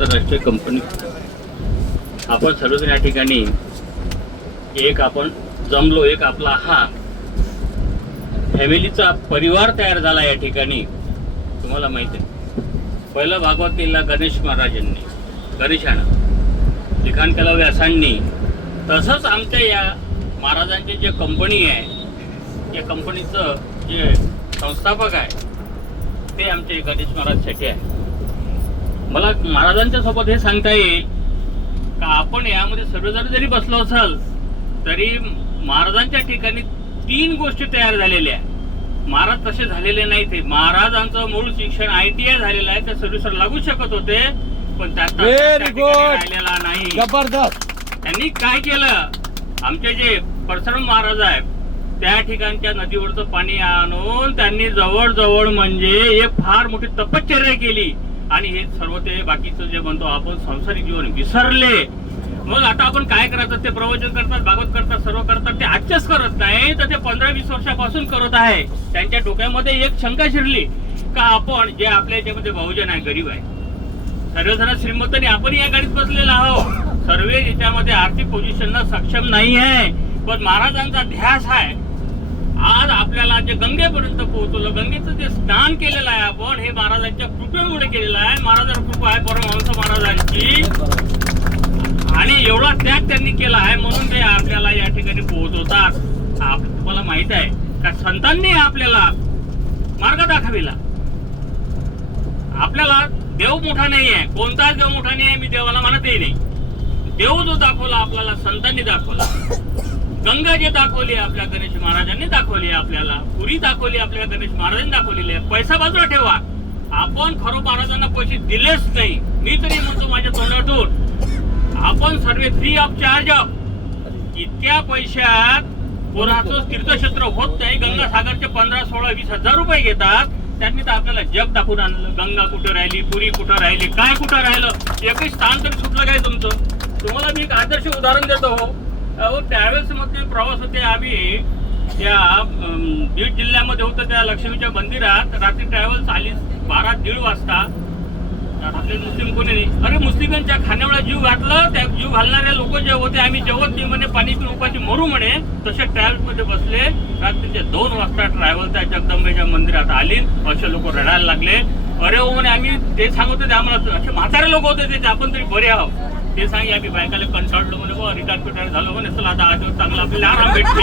आंतरराष्ट्रीय कंपनी आपण सर्वजण या ठिकाणी एक आपण जमलो एक आपला हा. फॅमिलीचा परिवार तयार झाला या ठिकाणी. तुम्हाला माहिती आहे. पहिलं भागवत लिहिला गणेश महाराजांनी गणेशानं लिखाण केलं व्यासांनी तसंच आमच्या या महाराजांची जे कंपनी आहे या कंपनीचं जे संस्थापक आहे ते आमचे गणेश महाराज शेट्टी आहे. मला महाराजांच्या सोबत हे सांगता येईल का आपण यामध्ये सर्वजण जरी बसलो असाल तरी महाराजांच्या ठिकाणी तीन गोष्टी तयार झालेल्या महाराज तसे झालेले नाही ते. महाराजांचं मूळ शिक्षण आय टी आय झालेलं आहे ते सर्व्हिसवर लागू शकत होते पण. राहिलेला नाही. जबरदस्त. त्यांनी काय केलं? आमचे जे परशुराम महाराज आहेत त्या ठिकाणच्या नदीवरचं पाणी आणून त्यांनी जवळजवळ म्हणजे एक फार मोठी तपश्चर्या केली. आणि हे सर्व ते बाकीचं जे म्हणतो आपण संसारिक जीवन विसरले. मग आता आपण काय करायचं? ते प्रवचन करतात भागवत करतात सर्व करतात ते आजच्याच करत नाही तर ते पंधरा वीस वर्षापासून करत आहे. त्यांच्या डोक्यामध्ये एक शंका शिरली का आपण जे आपल्या याच्यामध्ये बहुजन आहे गरीब आहे. सर्वजण श्रीमंतांनी आपण या गाडीत बसलेला आहोत. सर्व याच्यामध्ये आर्थिक पोझिशनला सक्षम नाही आहे पण महाराजांचा ध्यास आहे. आज आपल्याला जे गंगेपर्यंत पोहोचवलं गंगेचं जे स्नान केलेलं आहे आपण हे महाराजांच्या कृपेमुळे केलेलं आहे. महाराजांची कृपा आहे परमहंस महाराजांची. आणि एवढा त्याग त्यांनी केला आहे म्हणून ते आपल्याला या ठिकाणी पोहोचवतात. आप- तुम्हाला माहीत आहे का संतांनी आपल्याला मार्ग दाखविला. आपल्याला देव मोठा नाही आहे. कोणताच देव मोठा नाही आहे मी देवाला म्हणतही नाही. देव जो दाखवला आपल्याला संतांनी दाखवला. गंगा जे दाखवली आहे आपल्या गणेश महाराजांनी दाखवली आहे आपल्याला. पुरी दाखवली आपल्या गणेश महाराजांनी दाखवलेली आहे. पैसा बाजूला ठेवा. आपण खरो महाराजांना पैसे दिलेच नाही. मी तरी म्हणतो माझ्या तोंडातून आपण सर्व फ्री ऑफ चार्ज इतक्या पैशात कोणाचं तीर्थक्षेत्र होत नाही. गंगासागरचे पंधरा सोळा वीस हजार रुपये घेतात. त्यांनी तर आपल्याला जग दाखवून आणलं. गंगा कुठं राहिली पुरी कुठं राहिली काय कुठं राहिलं? एकही स्थान तरी सुटलं काय तुमचं? तुम्हाला मी एक आदर्श उदाहरण देतो. हो अहो त्यावेळेस मध्ये प्रवास होते आम्ही. त्या बीड जिल्ह्यामध्ये होतं त्या लक्ष्मीच्या मंदिरात. रात्री ट्रॅव्हल्स आली बारा दीड वाजता. आपले मुस्लिम कोणी नाही. अरे मुस्लिमांच्या खाण्यावेळा जीव घातला त्या जीव घालणारे लोक जे होते आम्ही जेवत नाही म्हणे पाणी पिऊन उपाशी मरू म्हणे तसे ट्रॅव्हल्समध्ये बसले. रात्रीचे दोन वाजता ट्रॅव्हल त्या जगदंबेच्या मंदिरात आली. असे लोक रडायला लागले. अरे हो म्हणे आम्ही ते सांगत होते आम्हाला असे म्हातारे लोक होते ते आपण तरी बरे आहोत. ते सांगे आम्ही बायकाला कंटाळलो म्हणे बा रिटायर पिटायर झालो म्हणे चला आता आज चांगला आपल्याला आराम भेटते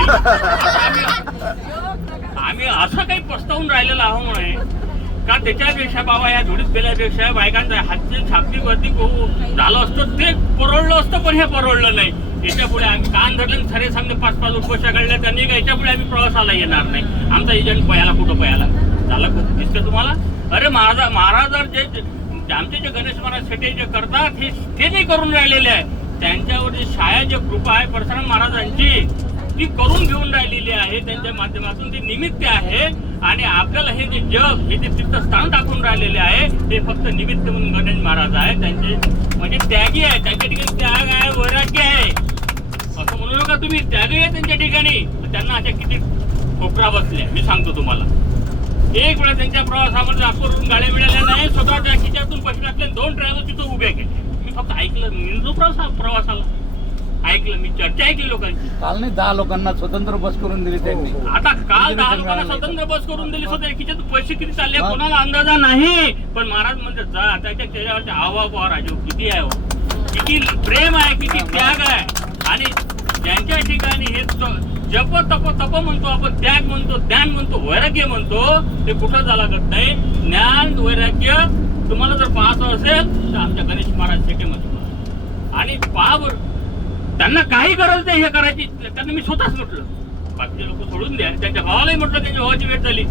आम्ही असं काही पस्तावून राहिलेलो आहो म्हणे. का त्याच्यापेक्षा बाबा या धुडीत गेल्यापेक्षा बायकांचा हातची छापी वरती झालं असतं ते परवडलं असतं पण हे परवडलं नाही. याच्यापुढे आम्ही कान धरले आणि खरे सांगले पाच पाच उपवासा काढल्या त्यांनी का आम्ही प्रवासाला येणार नाही. आमचा एजंट पयाला कुठं पयाला? झालं दिसतं तुम्हाला? अरे महाराज महाराज जे आमचे जे गणेश महाराज शेटे जे करतात हे ते ते करून राहिलेले आहे. त्यांच्यावर जे छाया जे कृपा आहे परशुराम महाराजांची ती करून घेऊन राहिलेली आहे. त्यांच्या माध्यमातून ती निमित्त आहे आणि आपल्याला हे जे जग हे जे तीर्थस्थान टाकून राहिलेले आहे ते फक्त निमित्त म्हणून गणेश महाराज आहे. त्यांचे म्हणजे त्यागी आहे त्यांच्या ठिकाणी त्याग आहे वैराग्य आहे. असं म्हणू नका तुम्ही त्यागी आहे त्यांच्या ठिकाणी. त्यांना अशा किती ठोकरा बसल्या मी सांगतो तुम्हाला. एक वेळा त्यांच्या प्रवासामध्ये नागपूरवरून गाड्या मिळाल्या नाही. स्वतः त्या खिच्यातून पैसे टाकले दोन ड्रायव्हर तिथं उभे केले. मी फक्त ऐकलं मी जो प्रवास प्रवासाला ऐकलं मी चर्चा ऐकली लोकांची. काल नाही दहा लोकांना स्वतंत्र बस करून दिली त्यांनी. आता काल दहा लोकांना स्वतंत्र बस करून दिली स्वतः खिच्यात पैसे किती चालले कोणाला अंदाजा नाही. पण महाराज म्हणजे जा त्याच्या चेहऱ्यावरचे आवाज पहा राजू किती आहे हो. किती प्रेम आहे किती त्याग आहे. आणि ज्यांच्या ठिकाणी हे जप तप तप म्हणतो आपण त्याग म्हणतो ज्ञान म्हणतो वैराग्य म्हणतो ते कुठं झाला करत नाही. ज्ञान वैराग्य तुम्हाला जर पाहायचं असेल तर आमच्या गणेश महाराज शेटेमध्ये आणि पहा त्यांना काही गरज नाही हे करायची. त्यांना मी स्वतःच म्हटलं. बाकीचे लोक सोडून द्या. त्यांच्या भावालाही म्हटलं त्यांच्या भावाची वेळ झाली.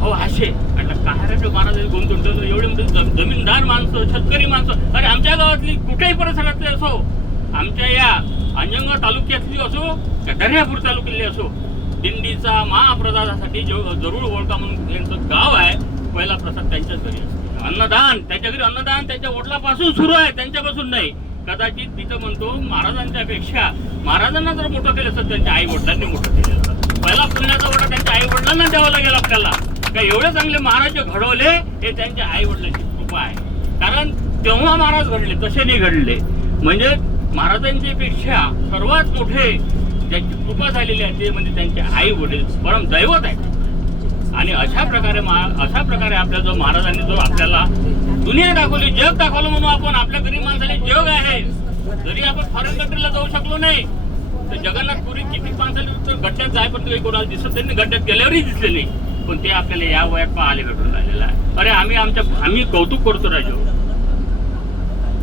हो असे. म्हटलं काय रे महाराज गोंधळ एवढे म्हणजे जमीनदार माणसं शेतकरी माणसं. अरे आमच्या गावातली कुठेही परिसरातले असो आमच्या या अंजनगाव तालुक्यातली असो त्या दर्यापूर तालुक्यातली असो दिंडीचा महाप्रसादासाठी जो- जरूर ओळखा म्हणून यांचं गाव आहे पहिला प्रसाद त्यांच्याच घरी असतो. अन्नदान त्याच्या घरी अन्नदान त्यांच्या वडिलापासून सुरू आहे त्यांच्यापासून नाही. कदाचित तिथं म्हणतो महाराजांच्या पेक्षा महाराजांना जर मोठं केलं असतं त्यांच्या आई वडिलांनी मोठं केलं असतं. पहिला पुण्याचा वडा त्यांच्या आई वडिलांना द्यावा लागेल आपल्याला. का एवढे चांगले महाराज घडवले हे त्यांच्या आई वडिलांची कृपा आहे. कारण तेव्हा महाराज घडले तसे नाही घडले. म्हणजे महाराजांच्या पेक्षा सर्वात मोठे ज्यांची कृपा झालेली आहे ते म्हणजे त्यांचे आई वडील परम दैवत आहे आणि अशा प्रकारे अशा प्रकारे आपल्या जो महाराजांनी जो आपल्याला दुनिया दाखवली जग दाखवलं म्हणून आपण आपल्या गरीब माणसाने जग आहे. जरी आपण फॉरेन कंट्रीला जाऊ शकलो नाही तर जगन्नाथपुरी किती माणसाने गड्ड्यात जायपर्यंत काही कोणाला दिसत त्यांनी गड्ड्यात गेल्यावरही दिसले नाही. पण ते आपल्याला या वयात पाहायला भेटून राहिलेलं आहे. अरे आम्ही आमच्या आम्ही कौतुक करतो राजू.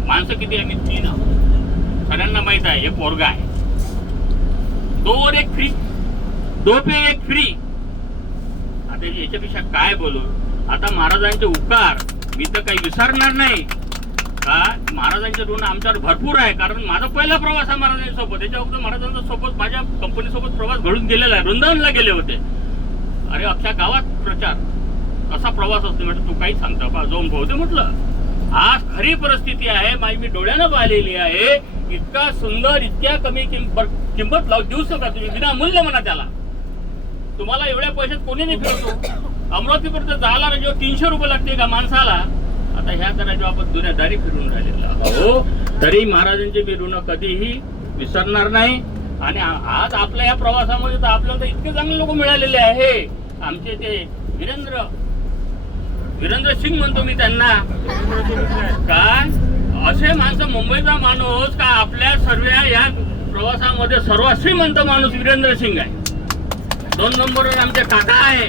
माणसं किती आम्ही तीन आहोत. सगळ्यांना माहीत आहे हे पोरगा आहे. दोन एक फ्री दो पे एक फ्री आता याच्यापेक्षा काय बोलू? आता महाराजांचे उपकार मी तर काही विसरणार नाही. का? महाराजांचे ऋण आमच्यावर भरपूर आहे कारण माझा पहिला प्रवास आहे महाराजांसोबत. याच्या अगोदर महाराजांचा सोबत माझ्या कंपनीसोबत प्रवास घडून गेलेला आहे वृंदावनला गेले होते. अरे अख्ख्या गावात प्रचार. असा प्रवास असतो? म्हटलं तू काही सांगता पा जाऊन भाऊ दे म्हटलं. आज खरी परिस्थिती आहे माझी मी डोळ्यानं पाहिलेली आहे इतका सुंदर इतक्या कमी किंमत किंमत लावू देऊ शकता तुम्ही विनामूल्य म्हणा त्याला. तुम्हाला एवढ्या पैशात कोणी नाही फिरवतो. अमरावतीपर्यंत जायला जेव्हा तीनशे रुपये लागते का माणसाला? आता ह्या करा जेव्हा आपण दुनियादारी फिरून राहिलेला हो तरी महाराजांचे मी ऋण कधीही विसरणार नाही. आणि आज आपल्या या प्रवासामध्ये तर आपल्याला तर इतके चांगले लोक मिळालेले आहे. आमचे ते वीरेंद्र वीरेंद्र सिंग म्हणतो मी त्यांना. काय असे माणसं मुंबईचा माणूस का आपल्या सर्व या प्रवासामध्ये सर्वात श्रीमंत माणूस वीरेंद्र सिंग आहे. दोन नंबरवर आमचे काका आहे.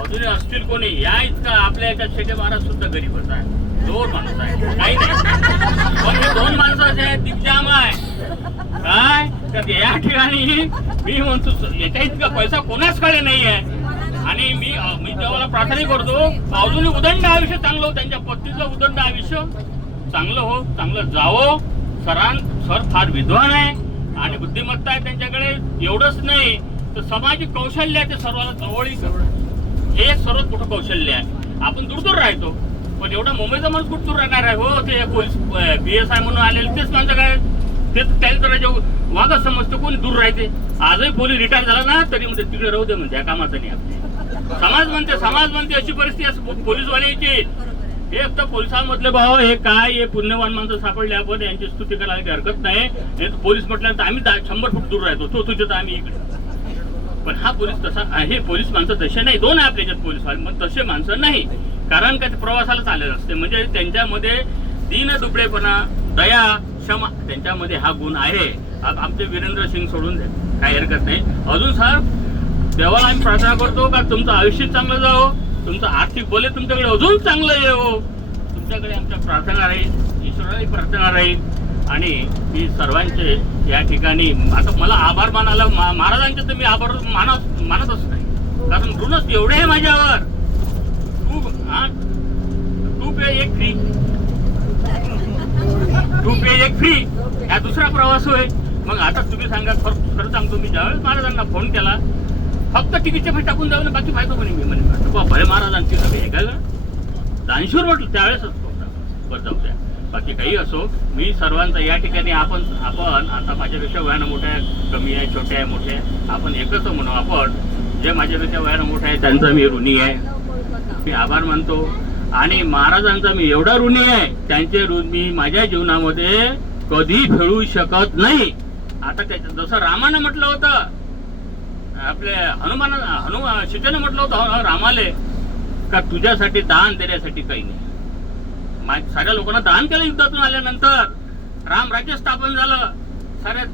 अजूनही असतील कोणी. या इतका आपल्या याच्यात शेटे महाराज सुद्धा गरीबच आहे दोन माणसं आहे. काही नाही. पण हे दोन माणसं असे आहेत दिग्जाम आहे. काय? तर या ठिकाणी मी म्हणतो याच्या इतका पैसा कोणाचकडे नाही आहे आणि मी मी देवाला प्रार्थना करतो. अजून उदंड आयुष्य चांगलं हो त्यांच्या पत्नीचं उदंड आयुष्य चांगलं हो चांगलं जावो. सरां सर फार विद्वान आहे आणि बुद्धिमत्ता आहे त्यांच्याकडे. एवढंच नाही तर सामाजिक कौशल्य आहे ते सर्वांना जवळही हे सर्वात मोठं कौशल्य आहे. आपण दूर दूर राहतो पण एवढा मुंबईचा माणूस कुठं दूर राहणार आहे. हो ते पोलीस बी एस आय म्हणून आलेले तेच माणसं काय? ते त्याला तर राजा वागच समजतं कोणी दूर राहते. आजही पोलीस रिटायर झाला ना तरी म्हणजे तिकडे राहू दे म्हणते या कामाचं नाही आपले. समाज म्हणते समाज म्हणते अशी परिस्थिती असं पोलीसवाल्याची. हे तर पोलिसांमधले भाव हे काय हे पुण्यवान माणसं सापडले आपण यांची स्तुती करायला काही हरकत नाही. हे तर पोलीस म्हटल्यानंतर आम्ही शंभर फूट दूर राहतो. तो तुझ्या तर आम्ही इकडे. पण हा पोलीस तसा आहे. पोलीस माणसं तसे नाही. दोन आहे आपल्या याच्यात पोलीस वाले, पण तसे माणसं नाही. कारण का ते प्रवासाला चालत असते. म्हणजे त्यांच्यामध्ये दीन दुबळेपणा दया क्षमा त्यांच्यामध्ये हा गुण आहे. आमचे वीरेंद्र सिंग सोडून दे काही हरकत नाही. अजून सर देवाला आम्ही प्रार्थना करतो का तुमचं आयुष्य चांगलं जावं? तुमचं आर्थिक बोले तुमच्याकडे अजून चांगलं येवो. तुमच्याकडे आमच्या प्रार्थना राहील ईश्वराची प्रार्थना राहील. आणि मी सर्वांचे या ठिकाणी आता मला आभार मानायला मा- महाराजांचे तर मी आभार मानत मानतच नाही. कारण ऋणच एवढे आहे माझ्यावर. तू हा? टू पे एक फ्री टू पे एक फ्री हा दुसरा प्रवास होय. मग आता तुम्ही सांगा खरं खरं सांगतो मी ज्यावेळेस महाराजांना फोन केला फक्त तिकीटचे पैसे टाकून जाऊ ना बाकी फायदा म्हणे मी म्हणे म्हणतो बा भले महाराजांची सगळे. हे काय दानशूर म्हटलं त्यावेळेसच बरं जाऊ द्या. बाकी काही असो मी सर्वांचा या ठिकाणी आपण आपण आता माझ्यापेक्षा वयानं मोठ्या कमी आहे छोटे आहे मोठे आहे आपण एकच म्हणू आपण जे माझ्यापेक्षा वयानं मोठे आहे त्यांचा मी ऋणी आहे. मी आभार मानतो. आणि महाराजांचा मी एवढा ऋणी आहे त्यांचे ऋण मी माझ्या जीवनामध्ये कधी फेडू शकत नाही. आता त्याच्या जसं रामानं म्हटलं होतं आपले हनुमान हनुमान सीतेनं म्हटलं होतं रामाले. का तुझ्यासाठी दान देण्यासाठी काही नाही? मा- साऱ्या लोकांना दान केलं युद्धातून आल्यानंतर. राम राज्य स्थापन झालं. साऱ्या